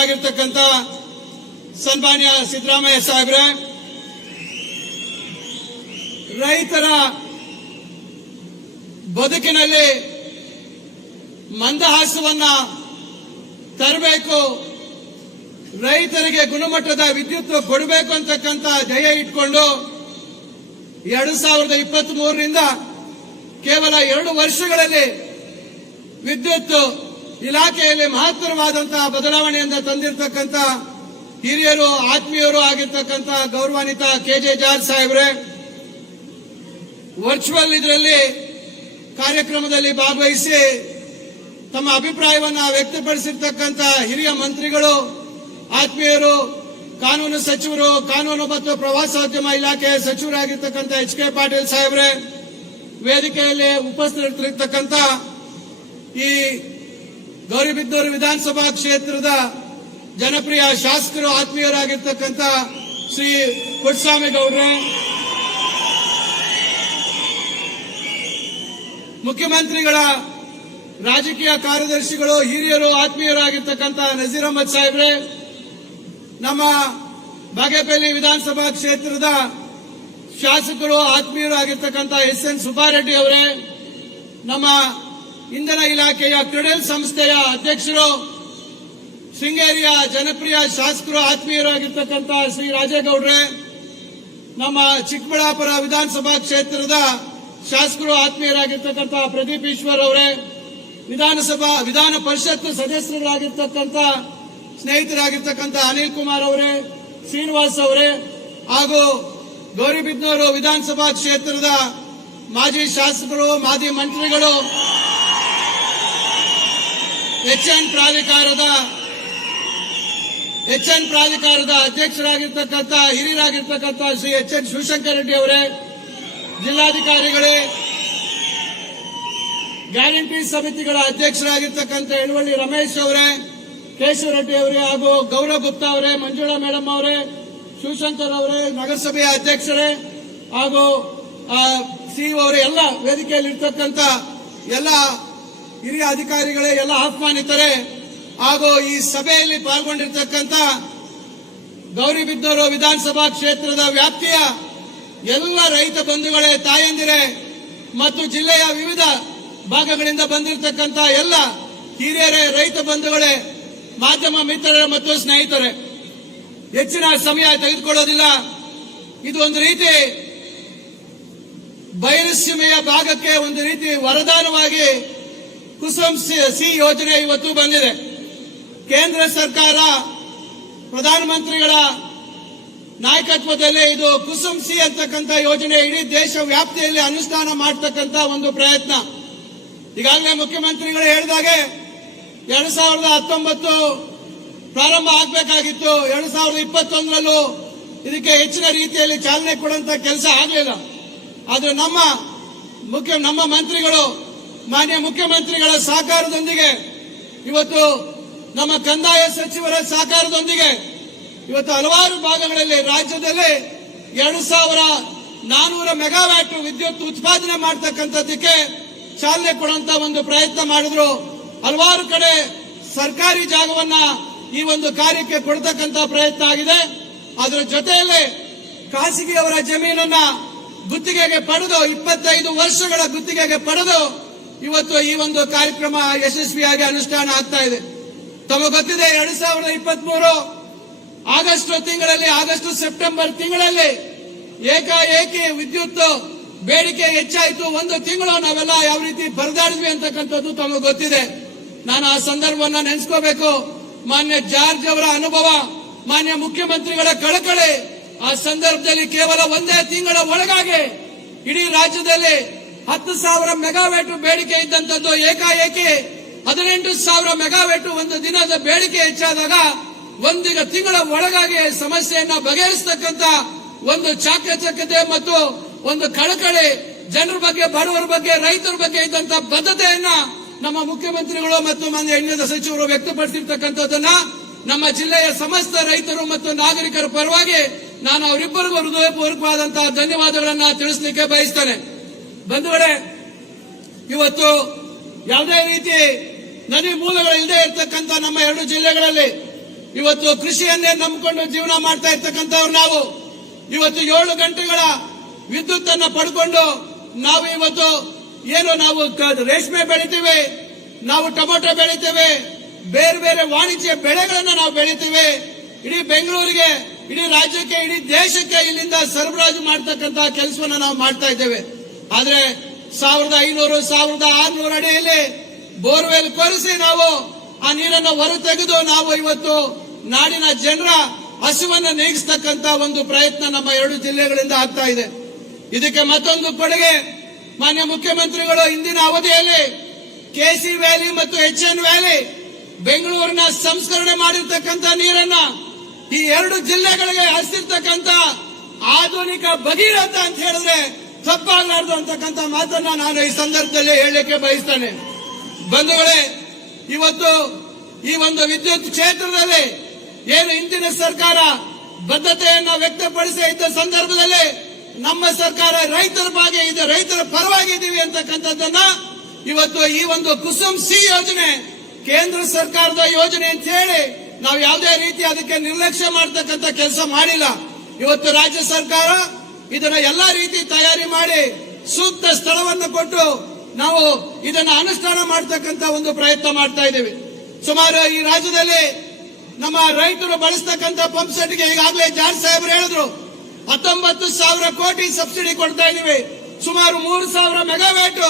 ಮುಖ್ಯಮಂತ್ರಿಗಳಾಗಿರ್ತಕ್ಕಂಥ ಸನ್ಮಾನ್ಯ ಸಿದ್ದರಾಮಯ್ಯ ಸಾಹೇಬ್ರೆ, ರೈತರ ಬದುಕಿನಲ್ಲಿ ಮಂದಹಾಸವನ್ನ ತರಬೇಕು, ರೈತರಿಗೆ ಗುಣಮಟ್ಟದ ವಿದ್ಯುತ್ ಕೊಡಬೇಕು ಅಂತಕ್ಕಂಥ ಧ್ಯೇಯ ಇಟ್ಕೊಂಡು 2023ರಿಂದ ಕೇವಲ 2 ವರ್ಷಗಳಲ್ಲಿ ವಿದ್ಯುತ್ ಇಲಾಖೆಯಲ್ಲಿ ಮಹತ್ತರವಾದಂತಹ ಬದಲಾವಣೆಯಿಂದ ತಂದಿರತಕ್ಕಂಥ ಹಿರಿಯರು ಆತ್ಮೀಯರು ಆಗಿರ್ತಕ್ಕಂಥ ಗೌರವಾನ್ವಿತ ಕೆಜೆ ಜಾರ್ಜ್ ಸಾಹೇಬ್ರೆ, ವರ್ಚುವಲ್ ಇದರಲ್ಲಿ ಕಾರ್ಯಕ್ರಮದಲ್ಲಿ ಭಾಗವಹಿಸಿ ತಮ್ಮ ಅಭಿಪ್ರಾಯವನ್ನ ವ್ಯಕ್ತಪಡಿಸಿರ್ತಕ್ಕಂಥ ಹಿರಿಯ ಮಂತ್ರಿಗಳು, ಆತ್ಮೀಯರು, ಕಾನೂನು ಸಚಿವರು, ಕಾನೂನು ಮತ್ತು ಪ್ರವಾಸೋದ್ಯಮ ಇಲಾಖೆ ಸಚಿವರಾಗಿರ್ತಕ್ಕಂಥ ಎಚ್.ಕೆ. ಪಾಟೀಲ್ ಸಾಹೇಬ್ರೆ, ವೇದಿಕೆಯಲ್ಲಿ ಉಪಸ್ಥಿತರಿರ್ತಕ್ಕಂಥ ಈ ಗೌರಿಬಿದನೂರು ವಿಧಾನಸಭಾ ಕ್ಷೇತ್ರದ ಜನಪ್ರಿಯ ಶಾಸಕರು, ಆತ್ಮೀಯರಾಗಿರ್ತಕ್ಕಂಥ ಶ್ರೀ ಪುಟ್ಟಸ್ವಾಮಿ ಗೌಡ್ರೆ, ಮುಖ್ಯಮಂತ್ರಿಗಳ ರಾಜಕೀಯ ಕಾರ್ಯದರ್ಶಿಗಳು, ಹಿರಿಯರು, ಆತ್ಮೀಯರಾಗಿರ್ತಕ್ಕಂಥ ನಜೀರ್ ಅಹಮದ್ ಸಾಹೇಬ್ರೆ, ನಮ್ಮ ಬಾಗೇಪಲ್ಲಿ ವಿಧಾನಸಭಾ ಕ್ಷೇತ್ರದ ಶಾಸಕರು, ಆತ್ಮೀಯರಾಗಿರ್ತಕ್ಕಂಥ ಎಸ್.ಎನ್. ಸುಬ್ಬಾರೆಡ್ಡಿ ಅವರೇ, ನಮ್ಮ ಇಂಧನ ಇಲಾಖೆಯ ಕ್ರೆಡೆಲ್ ಸಂಸ್ಥೆಯ ಅಧ್ಯಕ್ಷರು, ಶೃಂಗೇರಿಯ ಜನಪ್ರಿಯ ಶಾಸಕರು, ಆತ್ಮೀಯರಾಗಿರ್ತಕ್ಕಂಥ ಶ್ರೀ ರಾಜೇಗೌಡ್ರೆ, ನಮ್ಮ ಚಿಕ್ಕಬಳ್ಳಾಪುರ ವಿಧಾನಸಭಾ ಕ್ಷೇತ್ರದ ಶಾಸಕರು, ಆತ್ಮೀಯರಾಗಿರ್ತಕ್ಕಂಥ ಪ್ರದೀಪ್ ಈಶ್ವರ್ ಅವರೇ, ವಿಧಾನ ಪರಿಷತ್ ಸದಸ್ಯರಾಗಿರ್ತಕ್ಕಂಥ ಸ್ನೇಹಿತರಾಗಿರ್ತಕ್ಕಂಥ ಅನಿಲ್ ಕುಮಾರ್ ಅವರೇ, ಶ್ರೀನಿವಾಸ್ ಅವರೇ, ಹಾಗೂ ಗೌರಿಬಿದನೂರು ವಿಧಾನಸಭಾ ಕ್ಷೇತ್ರದ ಮಾಜಿ ಶಾಸಕರು, ಮಾಜಿ ಮಂತ್ರಿಗಳು, ಎಚ್ಎನ್ ಪ್ರಾಧಿಕಾರದ ಅಧ್ಯಕ್ಷರಾಗಿರ್ತಕ್ಕಂಥ ಹಿರಿಯರಾಗಿರ್ತಕ್ಕಂಥ ಶ್ರೀ ಎಚ್.ಎನ್. ಶಿವಶಂಕರ್ ರೆಡ್ಡಿ ಅವರೇ, ಜಿಲ್ಲಾಧಿಕಾರಿಗಳೇ, ಗ್ಯಾರಂಟಿ ಸಮಿತಿಗಳ ಅಧ್ಯಕ್ಷರಾಗಿರ್ತಕ್ಕಂಥ ಯಳವಳ್ಳಿ ರಮೇಶ್ ಅವರೇ, ಕೇಶವ ರೆಡ್ಡಿ ಅವರೇ, ಹಾಗೂ ಗೌರವ್ ಗುಪ್ತಾ ಅವರೇ, ಮಂಜುಳಾ ಮೇಡಮ್ ಅವರೇ, ಶಿವಶಂಕರ್ ಅವರೇ, ನಗರಸಭೆಯ ಅಧ್ಯಕ್ಷರೇ, ಹಾಗೂ ಸಿಇಒ ಅವರೇ, ಎಲ್ಲ ವೇದಿಕೆಯಲ್ಲಿ ಇರ್ತಕ್ಕಂಥ ಎಲ್ಲ ಹಿರಿಯ ಅಧಿಕಾರಿಗಳೇ, ಎಲ್ಲ ಆಹ್ವಾನಿತರೇ, ಹಾಗೂ ಈ ಸಭೆಯಲ್ಲಿ ಪಾಲ್ಗೊಂಡಿರ್ತಕ್ಕಂಥ ಗೌರಿಬಿದನೂರು ವಿಧಾನಸಭಾ ಕ್ಷೇತ್ರದ ವ್ಯಾಪ್ತಿಯ ಎಲ್ಲ ರೈತ ಬಂಧುಗಳೇ, ತಾಯಂದಿರೇ ಮತ್ತು ಜಿಲ್ಲೆಯ ವಿವಿಧ ಭಾಗಗಳಿಂದ ಬಂದಿರತಕ್ಕಂಥ ಎಲ್ಲ ಹಿರಿಯರೇ, ರೈತ ಬಂಧುಗಳೇ, ಮಾಧ್ಯಮ ಮಿತ್ರರೇ ಮತ್ತು ಸ್ನೇಹಿತರೇ, ಹೆಚ್ಚಿನ ಸಮಯ ತೆಗೆದುಕೊಳ್ಳೋದಿಲ್ಲ. ಇದು ಒಂದು ರೀತಿ ಬಯಲುಸೀಮೆಯ ಭಾಗಕ್ಕೆ ಒಂದು ರೀತಿ ವರದಾನವಾಗಿ ಕುಸುಮ್ ಸಿ ಯೋಜನೆ ಇವತ್ತು ಬಂದಿದೆ. ಕೇಂದ್ರ ಸರ್ಕಾರ ಪ್ರಧಾನಮಂತ್ರಿಗಳ ನಾಯಕತ್ವದಲ್ಲಿ ಇದು ಕುಸುಮ್ ಸಿ ಅಂತಕ್ಕಂಥ ಯೋಜನೆ ಇಡೀ ದೇಶ ವ್ಯಾಪ್ತಿಯಲ್ಲಿ ಅನುಷ್ಠಾನ ಮಾಡತಕ್ಕಂಥ ಒಂದು ಪ್ರಯತ್ನ. ಈಗಾಗಲೇ ಮುಖ್ಯಮಂತ್ರಿಗಳು ಹೇಳಿದಾಗೆ 2019 ಪ್ರಾರಂಭ ಆಗಬೇಕಾಗಿತ್ತು, 2021ರಲ್ಲೂ ಇದಕ್ಕೆ ಹೆಚ್ಚಿನ ರೀತಿಯಲ್ಲಿ ಚಾಲನೆ ಕೊಡುವಂತ ಕೆಲಸ ಆಗಲಿಲ್ಲ. ಆದ್ರೆ ನಮ್ಮ ಮಂತ್ರಿಗಳು, ಮಾನ್ಯ ಮುಖ್ಯಮಂತ್ರಿಗಳ ಸಹಕಾರದೊಂದಿಗೆ, ಇವತ್ತು ನಮ್ಮ ಕಂದಾಯ ಸಚಿವರ ಸಹಕಾರದೊಂದಿಗೆ ಇವತ್ತು ಹಲವಾರು ಭಾಗಗಳಲ್ಲಿ ರಾಜ್ಯದಲ್ಲಿ 2400 ಮೆಗಾವ್ಯಾಟ್ ವಿದ್ಯುತ್ ಉತ್ಪಾದನೆ ಮಾಡತಕ್ಕಂಥದ್ದಕ್ಕೆ ಚಾಲನೆ ಕೊಡುವಂತ ಒಂದು ಪ್ರಯತ್ನ ಮಾಡಿದ್ರು. ಹಲವಾರು ಕಡೆ ಸರ್ಕಾರಿ ಜಾಗವನ್ನ ಈ ಒಂದು ಕಾರ್ಯಕ್ಕೆ ಕೊಡತಕ್ಕಂತ ಪ್ರಯತ್ನ ಆಗಿದೆ. ಅದರ ಜೊತೆಯಲ್ಲಿ ಖಾಸಗಿಯವರ ಜಮೀನನ್ನ ಗುತ್ತಿಗೆಗೆ ಪಡೆದು 25 ವರ್ಷಗಳ ಗುತ್ತಿಗೆಗೆ ಪಡೆದು ಇವತ್ತು ಈ ಒಂದು ಕಾರ್ಯಕ್ರಮ ಯಶಸ್ವಿಯಾಗಿ ಅನುಷ್ಠಾನ ಆಗ್ತಾ ಇದೆ. ತಮಗೆ ಗೊತ್ತಿದೆ, 2023 ಆಗಸ್ಟ್ ಸೆಪ್ಟೆಂಬರ್ ತಿಂಗಳಲ್ಲಿ ಏಕಾಏಕಿ ವಿದ್ಯುತ್ ಬೇಡಿಕೆ ಹೆಚ್ಚಾಯಿತು. ಒಂದು ತಿಂಗಳು ನಾವೆಲ್ಲ ಯಾವ ರೀತಿ ಪರದಾಡಿದ್ವಿ ಅಂತಕ್ಕಂಥದ್ದು ತಮಗೆ ಗೊತ್ತಿದೆ. ನಾನು ಆ ಸಂದರ್ಭವನ್ನ ನೆನೆಸ್ಕೋಬೇಕು. ಮಾನ್ಯ ಜಾರ್ಜ್ ಅವರ ಅನುಭವ, ಮಾನ್ಯ ಮುಖ್ಯಮಂತ್ರಿಗಳ ಕಳಕಳಿ, ಆ ಸಂದರ್ಭದಲ್ಲಿ ಕೇವಲ ಒಂದೇ ತಿಂಗಳ ಒಳಗಾಗಿ ಇಡೀ ರಾಜ್ಯದಲ್ಲಿ 10,000 ಮೆಗಾವ್ಯಾಟ್ ಬೇಡಿಕೆ ಇದ್ದಂಥದ್ದು ಏಕಾಏಕಿ 18,000 ಮೆಗಾವ್ಯಾಟ್ ಒಂದು ದಿನದ ಬೇಡಿಕೆ ಹೆಚ್ಚಾದಾಗ ಒಂದು ತಿಂಗಳ ಒಳಗಾಗಿ ಸಮಸ್ಯೆಯನ್ನ ಬಗೆಹರಿಸತಕ್ಕಂತ ಒಂದು ಚಾಕಚಕ್ಯತೆ ಮತ್ತು ಒಂದು ಕಳಕಳಿ, ಜನರ ಬಗ್ಗೆ, ಬಡವರ ಬಗ್ಗೆ, ರೈತರ ಬಗ್ಗೆ ಇದ್ದಂತ ಬದ್ಧತೆಯನ್ನ ನಮ್ಮ ಮುಖ್ಯಮಂತ್ರಿಗಳು ಮತ್ತು ಮಾನ್ಯ ಇಂಧನ ಸಚಿವರು ವ್ಯಕ್ತಪಡಿಸಿರ್ತಕ್ಕಂಥದ್ದನ್ನ ನಮ್ಮ ಜಿಲ್ಲೆಯ ಸಮಸ್ತ ರೈತರು ಮತ್ತು ನಾಗರಿಕರ ಪರವಾಗಿ ನಾನು ಅವರಿಬ್ಬರಿಗೂ ಹೃದಯಪೂರ್ವಕವಾದಂತಹ ಧನ್ಯವಾದಗಳನ್ನ ತಿಳಿಸಲಿಕ್ಕೆ ಬಯಸ್ತೇನೆ. ಬಂಧುಗಳೇ, ಇವತ್ತು ಯಾವುದೇ ರೀತಿ ನದಿ ಮೂಲಗಳು ಇಲ್ಲದೆ ಇರತಕ್ಕಂಥ ನಮ್ಮ 2 ಜಿಲ್ಲೆಗಳಲ್ಲಿ ಇವತ್ತು ಕೃಷಿಯನ್ನೇ ನಂಬಿಕೊಂಡು ಜೀವನ ಮಾಡ್ತಾ ಇರ್ತಕ್ಕಂಥವ್ರು ನಾವು ಇವತ್ತು 7 ಗಂಟೆಗಳ ವಿದ್ಯುತ್ ಅನ್ನ ಪಡ್ಕೊಂಡು ನಾವು ಇವತ್ತು ಏನು ನಾವು ರೇಷ್ಮೆ ಬೆಳಿತೀವಿ, ನಾವು ಟೊಮೊಟೊ ಬೆಳಿತೇವೆ, ಬೇರೆ ಬೇರೆ ವಾಣಿಜ್ಯ ಬೆಳೆಗಳನ್ನ ನಾವು ಬೆಳಿತೀವಿ. ಇಡೀ ಬೆಂಗಳೂರಿಗೆ, ಇಡೀ ರಾಜ್ಯಕ್ಕೆ, ಇಡೀ ದೇಶಕ್ಕೆ ಇಲ್ಲಿಂದ ಸರಬರಾಜು ಮಾಡ್ತಕ್ಕಂತ ಕೆಲಸವನ್ನ ನಾವು ಮಾಡ್ತಾ ಇದ್ದೇವೆ. ಆದ್ರೆ 1500, 1600 ಅಡಿಯಲ್ಲಿ ಬೋರ್ವೆಲ್ ಕೊರೆಸಿ ನಾವು ಆ ನೀರನ್ನು ಹೊರ ತೆಗೆದು ನಾವು ಇವತ್ತು ನಾಡಿನ ಜನರ ಹಸಿವನ್ನು ನೀಗಿಸ್ತಕ್ಕಂತ ಒಂದು ಪ್ರಯತ್ನ ನಮ್ಮ 2 ಜಿಲ್ಲೆಗಳಿಂದ ಆಗ್ತಾ ಇದೆ. ಇದಕ್ಕೆ ಮತ್ತೊಂದು ಕೊಡುಗೆ ಮಾನ್ಯ ಮುಖ್ಯಮಂತ್ರಿಗಳು ಇಂದಿನ ಅವಧಿಯಲ್ಲಿ ಕೆಸಿ ವ್ಯಾಲಿ ಮತ್ತು ಎಚ್ಎನ್ ವ್ಯಾಲಿ ಬೆಂಗಳೂರಿನ ಸಂಸ್ಕರಣೆ ಮಾಡಿರ್ತಕ್ಕಂಥ ನೀರನ್ನ ಈ 2 ಜಿಲ್ಲೆಗಳಿಗೆ ಹರಿಸಿರ್ತಕ್ಕಂಥ ಆಧುನಿಕ ಭಗೀರಥ ಅಂತ ಹೇಳಿದ್ರೆ ತಪ್ಪಾಗಲಾರದು ಅಂತಕ್ಕಂಥ ಮಾತನ್ನ ನಾನು ಈ ಸಂದರ್ಭದಲ್ಲಿ ಹೇಳಲಿಕ್ಕೆ ಬಯಸ್ತೇನೆ. ಬಂಧುಗಳೇ, ಇವತ್ತು ಈ ಒಂದು ವಿದ್ಯುತ್ ಕ್ಷೇತ್ರದಲ್ಲಿ ಏನು ಹಿಂದಿನ ಸರ್ಕಾರ ಬದ್ಧತೆಯನ್ನ ವ್ಯಕ್ತಪಡಿಸಿ ಇದ್ದ ಸಂದರ್ಭದಲ್ಲಿ ನಮ್ಮ ಸರ್ಕಾರ ರೈತರ ಬಗ್ಗೆ ಇದೆ, ರೈತರ ಪರವಾಗಿ ಇದ್ದೀವಿ ಅಂತಕ್ಕಂಥದ್ದನ್ನ ಇವತ್ತು ಈ ಒಂದು ಕುಸುಮ್ ಸಿ ಯೋಜನೆ ಕೇಂದ್ರ ಸರ್ಕಾರದ ಯೋಜನೆ ಅಂತ ಹೇಳಿ ನಾವು ಯಾವುದೇ ರೀತಿ ಅದಕ್ಕೆ ನಿರ್ಲಕ್ಷ್ಯ ಮಾಡತಕ್ಕಂಥ ಕೆಲಸ ಮಾಡಿಲ್ಲ. ಇವತ್ತು ರಾಜ್ಯ ಸರ್ಕಾರ ಇದನ್ನ ಎಲ್ಲಾ ರೀತಿ ತಯಾರಿ ಮಾಡಿ ಸೂಕ್ತ ಸ್ಥಳವನ್ನು ಕೊಟ್ಟು ನಾವು ಇದನ್ನ ಅನುಷ್ಠಾನ ಮಾಡತಕ್ಕಂತ ಒಂದು ಪ್ರಯತ್ನ ಮಾಡ್ತಾ ಇದ್ದೀವಿ. ಸುಮಾರು ಈ ರಾಜ್ಯದಲ್ಲಿ ನಮ್ಮ ರೈತರು ಬಳಸ್ತಕ್ಕಂಥ ಪಂಪ್ ಸೆಟ್ಗೆ ಈಗಾಗಲೇ ಜಾರ್ಜ್ ಸಾಹೇಬರು ಹೇಳಿದ್ರು 19,000 ಕೋಟಿ ಸಬ್ಸಿಡಿ ಕೊಡ್ತಾ ಇದೀವಿ. ಸುಮಾರು 3,000 ಮೆಗಾವ್ಯಾಟ್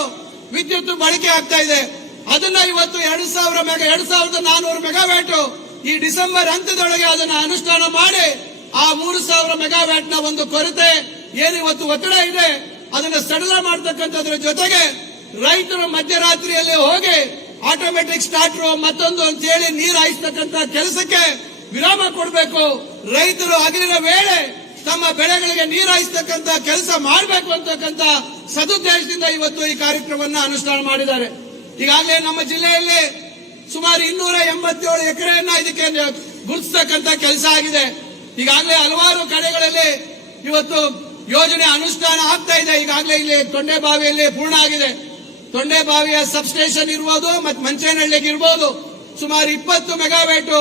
ವಿದ್ಯುತ್ ಬಳಕೆ ಆಗ್ತಾ ಇದೆ. ಅದನ್ನ ಇವತ್ತು 2,400 ಮೆಗಾವ್ಯಾಟ್ ಈ ಡಿಸೆಂಬರ್ ಅಂತ್ಯದೊಳಗೆ ಅದನ್ನ ಅನುಷ್ಠಾನ ಮಾಡಿ ಆ 3,000 ಮೆಗಾವ್ಯಾಟ್ ನ ಒಂದು ಕೊರತೆ ಏನು ಇವತ್ತು ಒತ್ತಡ ಇದೆ ಅದನ್ನ ಸಡಿಲ ಮಾಡತಕ್ಕಂಥದ್ರ ಜೊತೆಗೆ ರೈತರು ಮಧ್ಯರಾತ್ರಿಯಲ್ಲಿ ಹೋಗಿ ಆಟೋಮೆಟಿಕ್ ಸ್ಟಾರ್ಟರ್ ಮತ್ತೊಂದು ಅಂತ ಹೇಳಿ ನೀರು ಹಾಯಿಸ್ತಕ್ಕಂಥ ಕೆಲಸಕ್ಕೆ ವಿರಾಮ ಕೊಡಬೇಕು. ರೈತರು ಹಗಲಿನ ವೇಳೆ ತಮ್ಮ ಬೆಳೆಗಳಿಗೆ ನೀರು ಹಾಯಿಸ್ತಕ್ಕಂಥ ಕೆಲಸ ಮಾಡಬೇಕು ಅಂತಕ್ಕಂಥ ಸದುದ್ದೇಶದಿಂದ ಇವತ್ತು ಈ ಕಾರ್ಯಕ್ರಮವನ್ನ ಅನುಷ್ಠಾನ ಮಾಡಿದ್ದಾರೆ. ಈಗಾಗಲೇ ನಮ್ಮ ಜಿಲ್ಲೆಯಲ್ಲಿ ಸುಮಾರು 287 ಎಕರೆಯನ್ನ ಇದಕ್ಕೆ ಗುರುತಿಸತಕ್ಕಂಥ ಕೆಲಸ ಆಗಿದೆ. ಈಗಾಗಲೇ ಹಲವಾರು ಕಡೆಗಳಲ್ಲಿ ಇವತ್ತು ಯೋಜನೆ ಅನುಷ್ಠಾನ ಆಗ್ತಾ ಇದೆ. ಈಗಾಗಲೇ ಇಲ್ಲಿ ತೊಂಡೆಬಾವಿಯಲ್ಲಿ ಪೂರ್ಣ ಆಗಿದೆ. ತೊಂಡೆಬಾವಿಯ ಸಬ್ಸ್ಟೇಷನ್ ಇರ್ಬೋದು ಮತ್ತು ಮಂಚೇನಹಳ್ಳಿಗೆ ಇರ್ಬೋದು ಸುಮಾರು 20 ಮೆಗಾವ್ಯಾಟ್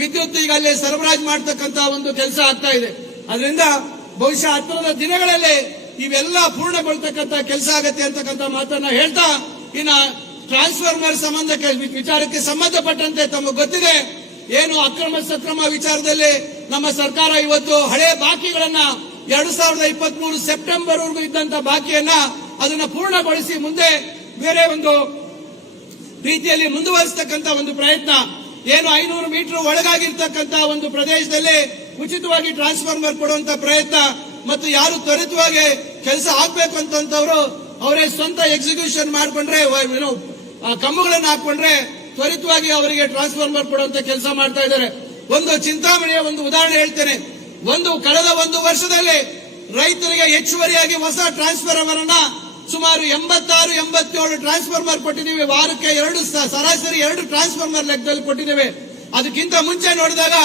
ವಿದ್ಯುತ್ ಈಗ ಅಲ್ಲಿ ಸರಬರಾಜು ಮಾಡತಕ್ಕಂತ ಒಂದು ಕೆಲಸ ಆಗ್ತಾ ಇದೆ. ಅದರಿಂದ ಬಹುಶಃ ಹತ್ತಿರದ ದಿನಗಳಲ್ಲಿ ಇವೆಲ್ಲ ಪೂರ್ಣಗೊಳ್ತಕ್ಕಂತ ಕೆಲಸ ಆಗತ್ತೆ ಅಂತಕ್ಕಂಥ ಮಾತನ್ನ ಹೇಳ್ತಾ, ಇನ್ನ ಟ್ರಾನ್ಸ್ಫಾರ್ಮರ್ ಸಂಬಂಧಕ್ಕೆ ವಿಚಾರಕ್ಕೆ ಸಂಬಂಧಪಟ್ಟಂತೆ ತಮಗೆ ಗೊತ್ತಿದೆ ಏನು ಅಕ್ರಮ ಸಕ್ರಮ ವಿಚಾರದಲ್ಲಿ ನಮ್ಮ ಸರ್ಕಾರ ಇವತ್ತು ಹಳೆ ಬಾಕಿಗಳನ್ನ 2023 ಸೆಪ್ಟೆಂಬರ್ ವರೆಗೂ ಇದ್ದಂತ ಬಾಕಿಯನ್ನ ಅದನ್ನ ಪೂರ್ಣಗೊಳಿಸಿ ಮುಂದೆ ಬೇರೆ ಒಂದು ರೀತಿಯಲ್ಲಿ ಮುಂದುವರಿಸತಕ್ಕಂತ ಒಂದು ಪ್ರಯತ್ನ ಏನು 500 ಮೀಟರ್ ಒಳಗಾಗಿರ್ತಕ್ಕಂತ ಒಂದು ಪ್ರದೇಶದಲ್ಲಿ ಉಚಿತವಾಗಿ ಟ್ರಾನ್ಸ್ಫಾರ್ಮರ್ ಕೊಡುವಂತ ಪ್ರಯತ್ನ ಮತ್ತು ಯಾರು ತ್ವರಿತವಾಗಿ ಕೆಲಸ ಆಗ್ಬೇಕು ಅಂತಂತವ್ರು ಅವರೇ ಸ್ವಂತ ಎಕ್ಸಿಕ್ಯೂಷನ್ ಮಾಡ್ಕೊಂಡ್ರೆ ಕಂಬಗಳನ್ನ ಹಾಕೊಂಡ್ರೆ ತ್ವರಿತವಾಗಿ ಅವರಿಗೆ ಟ್ರಾನ್ಸ್ಫಾರ್ಮರ್ ಕೊಡುವಂತ ಕೆಲಸ ಮಾಡ್ತಾ ಇದ್ದಾರೆ. ಒಂದು ಚಿಂತಾಮಣಿಯ ಒಂದು ಉದಾಹರಣೆ ಹೇಳ್ತೇನೆ. ಕಳೆದ 1 ವರ್ಷದಲ್ಲಿ ರೈತರಿಗೆ ಹೆಚ್ಚುವರಿಯಾಗಿ ಹೊಸ ಟ್ರಾನ್ಸ್ಫಾರ್ಮರ್ ಅನ್ನ ಸುಮಾರು 86-87 ಟ್ರಾನ್ಸ್ಫಾರ್ಮರ್ ಕೊಟ್ಟಿದ್ದೀವಿ. ವಾರಕ್ಕೆ ಸರಾಸರಿ 2 ಟ್ರಾನ್ಸ್ಫಾರ್ಮರ್ ಲೆಕ್ಕದಲ್ಲಿ ಕೊಟ್ಟಿದ್ದೇವೆ. ಅದಕ್ಕಿಂತ ಮುಂಚೆ ನೋಡಿದಾಗ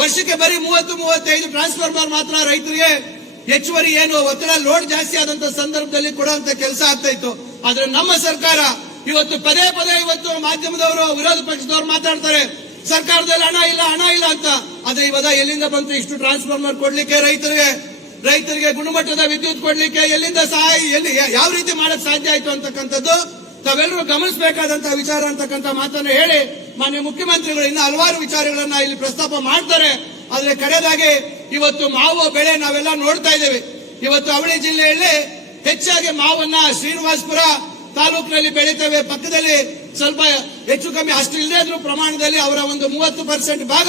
ವರ್ಷಕ್ಕೆ ಬರೀ 30-35 ಟ್ರಾನ್ಸ್ಫಾರ್ಮರ್ ಮಾತ್ರ ರೈತರಿಗೆ ಹೆಚ್ಚುವರಿ ಏನು ಒತ್ತಡ ಲೋಡ್ ಜಾಸ್ತಿ ಆದಂತ ಸಂದರ್ಭದಲ್ಲಿ ಕೊಡುವಂತ ಕೆಲಸ ಆಗ್ತಾ ಇತ್ತು. ಆದ್ರೆ ನಮ್ಮ ಸರ್ಕಾರ ಇವತ್ತು ಪದೇ ಇವತ್ತು ಮಾಧ್ಯಮದವರು ವಿರೋಧ ಪಕ್ಷದವರು ಮಾತಾಡ್ತಾರೆ ಸರ್ಕಾರದಲ್ಲಿ ಹಣ ಇಲ್ಲ ಅಂತ. ಆದ್ರೆ ಇವಾಗ ಎಲ್ಲಿಂದ ಬಂತು ಇಷ್ಟು ಟ್ರಾನ್ಸ್ಫಾರ್ಮರ್ ಕೊಡ್ಲಿಕ್ಕೆ ರೈತರಿಗೆ ಗುಣಮಟ್ಟದ ವಿದ್ಯುತ್ ಕೊಡ್ಲಿಕ್ಕೆ ಎಲ್ಲಿಂದ ಯಾವ ರೀತಿ ಮಾಡಕ್ ಸಾಧ್ಯ ಆಯ್ತು ಅಂತಕ್ಕಂಥದ್ದು ತಾವೆಲ್ಲರೂ ಗಮನಿಸಬೇಕಾದಂತಹ ವಿಚಾರ ಅಂತಕ್ಕಂಥ ಮಾತನ್ನ ಹೇಳಿ ಮಾನ್ಯ ಮುಖ್ಯಮಂತ್ರಿಗಳು ಇನ್ನು ಹಲವಾರು ವಿಚಾರಗಳನ್ನ ಇಲ್ಲಿ ಪ್ರಸ್ತಾಪ ಮಾಡ್ತಾರೆ. ಆದ್ರೆ ಕಡೆದಾಗಿ ಇವತ್ತು ಮಾವು ಬೆಳೆ ನಾವೆಲ್ಲ ನೋಡ್ತಾ ಇದ್ದೇವೆ. ಇವತ್ತು ಅವಳಿ ಜಿಲ್ಲೆಯಲ್ಲಿ ಹೆಚ್ಚಾಗಿ ಮಾವನ್ನ ಶ್ರೀನಿವಾಸಪುರ ತಾಲೂಕಿನಲ್ಲಿ ಬೆಳೀತೇವೆ. ಪಕ್ಕದಲ್ಲಿ ಸ್ವಲ್ಪ ಹೆಚ್ಚು ಕಮ್ಮಿ ಅಷ್ಟು ಇಲ್ಲದೇ ಇದ್ರೂ ಪ್ರಮಾಣದಲ್ಲಿ ಅವರ ಒಂದು 30% ಭಾಗ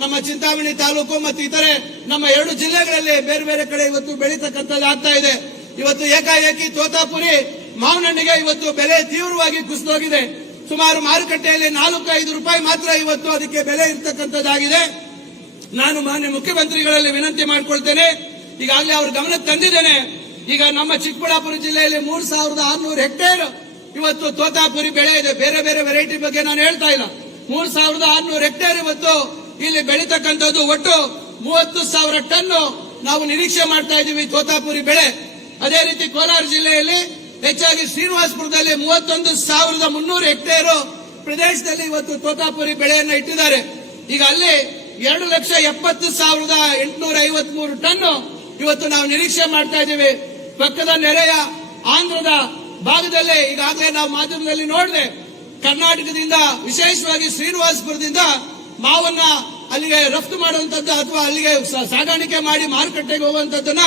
ನಮ್ಮ ಚಿಂತಾಮಣಿ ತಾಲೂಕು ಮತ್ತು ಇತರೆ ನಮ್ಮ 2 ಜಿಲ್ಲೆಗಳಲ್ಲಿ ಬೇರೆ ಬೇರೆ ಕಡೆ ಇವತ್ತು ಬೆಳೀತಕ್ಕಂಥದ್ದು ಆಗ್ತಾ ಇದೆ. ಇವತ್ತು ಏಕಾಏಕಿ ತೋತಾಪುರಿ ಮಾವಿನಹಣ್ಣಿಗೆ ಇವತ್ತು ಬೆಲೆ ತೀವ್ರವಾಗಿ ಕುಸಿದೋಗಿದೆ. ಸುಮಾರು ಮಾರುಕಟ್ಟೆಯಲ್ಲಿ 4-5 ರೂಪಾಯಿ ಮಾತ್ರ ಇವತ್ತು ಅದಕ್ಕೆ ಬೆಲೆ ಇರ್ತಕ್ಕಂಥದ್ದಾಗಿದೆ. ನಾನು ಮಾನ್ಯ ಮುಖ್ಯಮಂತ್ರಿಗಳಲ್ಲಿ ವಿನಂತಿ ಮಾಡಿಕೊಳ್ತೇನೆ, ಈಗಾಗಲೇ ಅವ್ರ ಗಮನಕ್ಕೆ ತಂದಿದ್ದೇನೆ. ಈಗ ನಮ್ಮ ಚಿಕ್ಕಬಳ್ಳಾಪುರ ಜಿಲ್ಲೆಯಲ್ಲಿ 3,600 ಹೆಕ್ಟೇರ್ ಇವತ್ತು ತೋತಾಪುರಿ ಬೆಳೆ ಇದೆ. ಬೇರೆ ಬೇರೆ ವೆರೈಟಿ ಬಗ್ಗೆ ನಾನು ಹೇಳ್ತಾ ಇಲ್ಲ. 3,600 ಹೆಕ್ಟೇರ್ ಇವತ್ತು ಇಲ್ಲಿ ಬೆಳೀತಕ್ಕಂಥದ್ದು. ಒಟ್ಟು 30,000 ಟನ್ ನಾವು ನಿರೀಕ್ಷೆ ಮಾಡ್ತಾ ಇದ್ದೀವಿ ತೋತಾಪುರಿ ಬೆಳೆ. ಅದೇ ರೀತಿ ಕೋಲಾರ ಜಿಲ್ಲೆಯಲ್ಲಿ ಹೆಚ್ಚಾಗಿ ಶ್ರೀನಿವಾಸಪುರದಲ್ಲಿ 31,300 ಹೆಕ್ಟೇರ್ ಪ್ರದೇಶದಲ್ಲಿ ಇವತ್ತು ತೋತಾಪುರಿ ಬೆಳೆಯನ್ನ ಇಟ್ಟಿದ್ದಾರೆ. ಈಗ ಅಲ್ಲಿ 2,70,853 ಟನ್ ಇವತ್ತು ನಾವು ನಿರೀಕ್ಷೆ ಮಾಡ್ತಾ ಇದ್ದೀವಿ. ಪಕ್ಕದ ನೆರೆಯ ಆಂಧ್ರದ ಭಾಗದಲ್ಲಿ ಈಗಾಗಲೇ ನಾವು ಮಾಧ್ಯಮದಲ್ಲಿ ನೋಡಿದೆ, ಕರ್ನಾಟಕದಿಂದ ವಿಶೇಷವಾಗಿ ಶ್ರೀನಿವಾಸಪುರದಿಂದ ಮಾವನ್ನ ಅಲ್ಲಿಗೆ ರಫ್ತು ಮಾಡುವಂತದ್ದು ಅಥವಾ ಅಲ್ಲಿಗೆ ಸಾಗಾಣಿಕೆ ಮಾಡಿ ಮಾರುಕಟ್ಟೆಗೆ ಹೋಗುವಂತದ್ದನ್ನ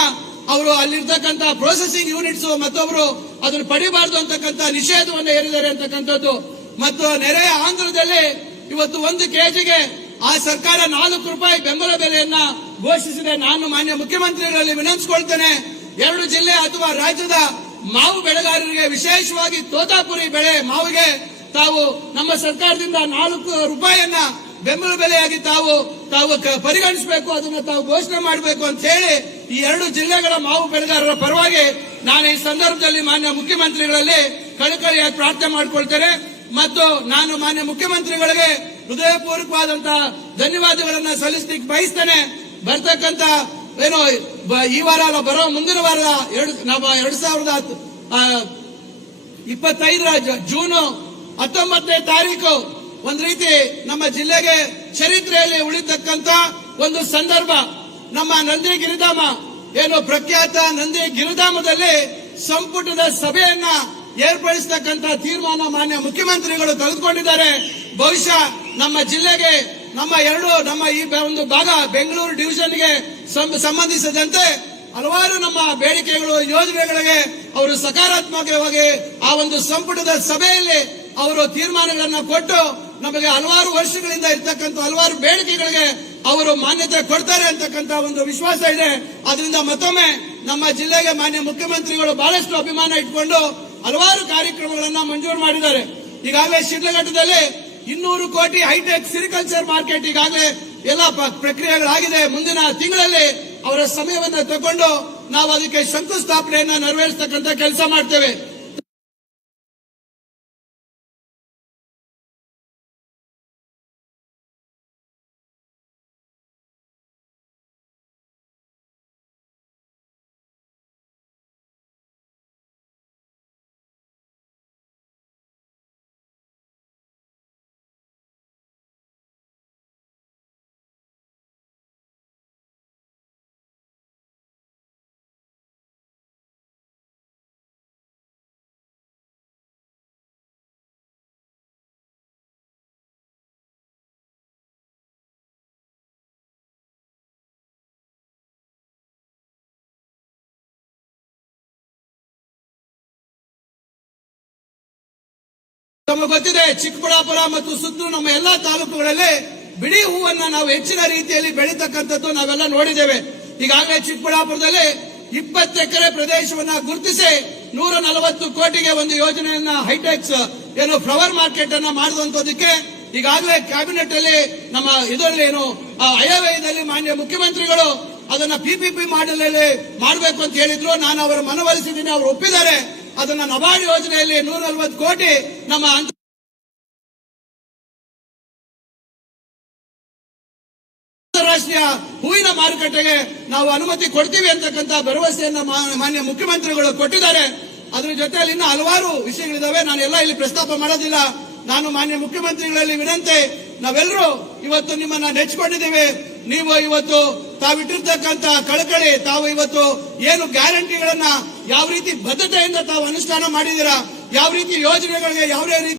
ಅವರು ಅಲ್ಲಿರ್ತಕ್ಕಂಥ ಪ್ರೊಸೆಸಿಂಗ್ ಯೂನಿಟ್ಸ್ ಮತ್ತೊಬ್ರು ಅದನ್ನು ಪಡಿಬಾರದು ಅಂತಕ್ಕಂಥ ನಿಷೇಧವನ್ನು ಹೇರಿದ್ದಾರೆ ಅಂತಕ್ಕಂಥದ್ದು. ಮತ್ತು ನೆರೆಯ ಆಂಧ್ರದಲ್ಲಿ ಇವತ್ತು 1 ಕೆಜಿಗೆ ಆ ಸರ್ಕಾರ 4 ರೂಪಾಯಿ ಬೆಂಬಲ ಬೆಲೆಯನ್ನ ಘೋಷಿಸಿದೆ. ನಾನು ಮಾನ್ಯ ಮುಖ್ಯಮಂತ್ರಿಗಳಲ್ಲಿ ವಿನಂತಿಸಿಕೊಳ್ತೇನೆ, 2 ಜಿಲ್ಲೆ ಅಥವಾ ರಾಜ್ಯದ ಮಾವು ಬೆಳೆಗಾರರಿಗೆ ವಿಶೇಷವಾಗಿ ತೋತಾಪುರಿ ಬೆಳೆ ಮಾವಿಗೆ ತಾವು ನಮ್ಮ ಸರ್ಕಾರದಿಂದ 4 ರೂಪಾಯಿಯನ್ನ ಬೆಂಬಲ ಬೆಲೆಯಾಗಿ ತಾವು ಪರಿಗಣಿಸಬೇಕು, ಅದನ್ನ ತಾವು ಘೋಷಣೆ ಮಾಡಬೇಕು ಅಂತ ಹೇಳಿ ಈ 2 ಜಿಲ್ಲೆಗಳ ಮಾವು ಬೆಳೆಗಾರರ ಪರವಾಗಿ ನಾನು ಈ ಸಂದರ್ಭದಲ್ಲಿ ಮಾನ್ಯ ಮುಖ್ಯಮಂತ್ರಿಗಳಲ್ಲಿ ಕಳಕಳಿಯಾಗಿ ಪ್ರಾರ್ಥನೆ ಮಾಡಿಕೊಳ್ತೇನೆ. ಮತ್ತು ನಾನು ಮಾನ್ಯ ಮುಖ್ಯಮಂತ್ರಿಗಳಿಗೆ ಹೃದಯಪೂರ್ವಕವಾದಂತಹ ಧನ್ಯವಾದಗಳನ್ನ ಸಲ್ಲಿಸಲಿಕ್ಕೆ ಬಯಸ್ತೇನೆ. ಬರ್ತಕ್ಕಂತ ಏನೋ ಈ ವಾರ ಅಲ್ಲ, ಬರೋ ಮುಂದಿನ ವಾರ 2025 ಜೂನ್ 19ನೇ ತಾರೀಕು ಒಂದ್ ರೀತಿ ನಮ್ಮ ಜಿಲ್ಲೆಗೆ ಚರಿತ್ರೆಯಲ್ಲಿ ಉಳಿತಕ್ಕಂತ ಒಂದು ಸಂದರ್ಭ. ನಮ್ಮ ನಂದಿ ಗಿರಿಧಾಮ ಏನು ಪ್ರಖ್ಯಾತ ನಂದಿ ಗಿರಿಧಾಮದಲ್ಲಿ ಸಂಪುಟದ ಸಭೆಯನ್ನ ಏರ್ಪಡಿಸತಕ್ಕಂತ ತೀರ್ಮಾನ ಮಾನ್ಯ ಮುಖ್ಯಮಂತ್ರಿಗಳು ತೆಗೆದುಕೊಂಡಿದ್ದಾರೆ. ಬಹುಶಃ ನಮ್ಮ ಜಿಲ್ಲೆಗೆ ನಮ್ಮ ಈ ಒಂದು ಭಾಗ ಬೆಂಗಳೂರು ಡಿವಿಷನ್ಗೆ ಸಂಬಂಧಿಸಿದಂತೆ ಹಲವಾರು ನಮ್ಮ ಬೇಡಿಕೆಗಳು ಯೋಜನೆಗಳಿಗೆ ಅವರು ಸಕಾರಾತ್ಮಕವಾಗಿ ಆ ಒಂದು ಸಂಪುಟದ ಸಭೆಯಲ್ಲಿ ಅವರು ತೀರ್ಮಾನಗಳನ್ನ ಕೊಟ್ಟು ನಮಗೆ ಹಲವಾರು ವರ್ಷಗಳಿಂದ ಇರ್ತಕ್ಕಂಥ ಹಲವಾರು ಬೇಡಿಕೆಗಳಿಗೆ ಅವರು ಮಾನ್ಯತೆ ಕೊಡ್ತಾರೆ ಅಂತಕ್ಕಂಥ ಒಂದು ವಿಶ್ವಾಸ ಇದೆ. ಅದರಿಂದ ಮತ್ತೊಮ್ಮೆ ನಮ್ಮ ಜಿಲ್ಲೆಗೆ ಮಾನ್ಯ ಮುಖ್ಯಮಂತ್ರಿಗಳು ಬಹಳಷ್ಟು ಅಭಿಮಾನ ಇಟ್ಕೊಂಡು ಹಲವಾರು ಕಾರ್ಯಕ್ರಮಗಳನ್ನ ಮಂಜೂರು ಮಾಡಿದ್ದಾರೆ. ಈಗಾಗಲೇ ಶಿಡ್ಲಘಟ್ಟದಲ್ಲಿ 200 ಕೋಟಿ ಹೈಟೆಕ್ ಸಿರಿಕಲ್ಚರ್ ಮಾರ್ಕೆಟ್ ಈಗಾಗಲೇ ಎಲ್ಲ ಪ್ರಕ್ರಿಯೆಗಳಾಗಿದೆ. ಮುಂದಿನ ತಿಂಗಳಲ್ಲಿ ಅವರ ಸಮಯವನ್ನ ತಗೊಂಡು ನಾವು ಅದಕ್ಕೆ ಶಂಕುಸ್ಥಾಪನೆಯನ್ನ ನೆರವೇರಿಸತಕ್ಕಂಥ ಕೆಲಸ ಮಾಡ್ತೇವೆ. ತಮಗೆ ಗೊತ್ತಿದೆ, ಚಿಕ್ಕಬಳ್ಳಾಪುರ ಮತ್ತು ಸುತ್ತಲೂ ನಮ್ಮ ಎಲ್ಲಾ ತಾಲೂಕುಗಳಲ್ಲಿ ಬಿಡಿ ಹೂವನ್ನ ನಾವು ಹೆಚ್ಚಿನ ರೀತಿಯಲ್ಲಿ ಬೆಳೀತಕ್ಕಂಥದ್ದು ನಾವೆಲ್ಲ ನೋಡಿದ್ದೇವೆ. ಈಗಾಗಲೇ ಚಿಕ್ಕಬಳ್ಳಾಪುರದಲ್ಲಿ 20 ಎಕರೆ ಪ್ರದೇಶವನ್ನ ಗುರುತಿಸಿ 140 ಕೋಟಿಗೆ ಒಂದು ಯೋಜನೆಯನ್ನ ಹೈಟೆಕ್ಸ್ ಏನು ಫ್ಲವರ್ ಮಾರ್ಕೆಟ್ ಅನ್ನ ಮಾಡುವಂತದಕ್ಕೆ ಈಗಾಗಲೇ ಕ್ಯಾಬಿನೆಟ್ ಅಲ್ಲಿ ನಮ್ಮ ಇದರಲ್ಲಿ ಏನು ಆಯವ್ಯಯದಲ್ಲಿ ಮಾನ್ಯ ಮುಖ್ಯಮಂತ್ರಿಗಳು ಅದನ್ನ PPP ಮಾಡಲಲ್ಲಿ ಮಾಡಬೇಕು ಅಂತ ಹೇಳಿದ್ರು. ನಾನು ಅವರ ಮನವೊಲಿಸಿದ್ದೀನಿ, ಅವರು ಒಪ್ಪಿದ್ದಾರೆ. ಅದನ್ನ ನಬಾರ್ಡ್ ಯೋಜನೆಯಲ್ಲಿ 140 ಕೋಟಿ ನಮ್ಮ ಅಂತಾರಾಷ್ಟ್ರೀಯ ಹೂವಿನ ಮಾರುಕಟ್ಟೆಗೆ ನಾವು ಅನುಮತಿ ಕೊಡ್ತೀವಿ ಅಂತಕ್ಕಂಥ ಭರವಸೆಯನ್ನ ಮಾನ್ಯ ಮುಖ್ಯಮಂತ್ರಿಗಳು ಕೊಟ್ಟಿದ್ದಾರೆ. ಅದ್ರ ಜೊತೆಯಲ್ಲಿ ಇನ್ನು ಹಲವಾರು ವಿಷಯಗಳಿದಾವೆ, ನಾನು ಎಲ್ಲ ಇಲ್ಲಿ ಪ್ರಸ್ತಾಪ ಮಾಡೋದಿಲ್ಲ. ನಾನು ಮಾನ್ಯ ಮುಖ್ಯಮಂತ್ರಿಗಳಲ್ಲಿ ವಿನಂತಿ, ನಾವೆಲ್ಲರೂ ಇವತ್ತು ನಿಮ್ಮನ್ನ ನೆಚ್ಚಿಕೊಂಡಿದ್ದೀವಿ. ನೀವು ಇವತ್ತು ತಾವಿಟ್ಟಿರ್ತಕ್ಕಂಥ ಕಳಕಳಿ, ತಾವು ಇವತ್ತು ಏನು ಗ್ಯಾರಂಟಿಗಳನ್ನ ಯಾವ ರೀತಿ ಬದ್ಧತೆಯಿಂದ ತಾವು ಅನುಷ್ಠಾನ ಮಾಡಿದ್ದೀರಾ, ಯಾವ ರೀತಿ ಯೋಜನೆಗಳಿಗೆ ಯಾವ ರೀತಿ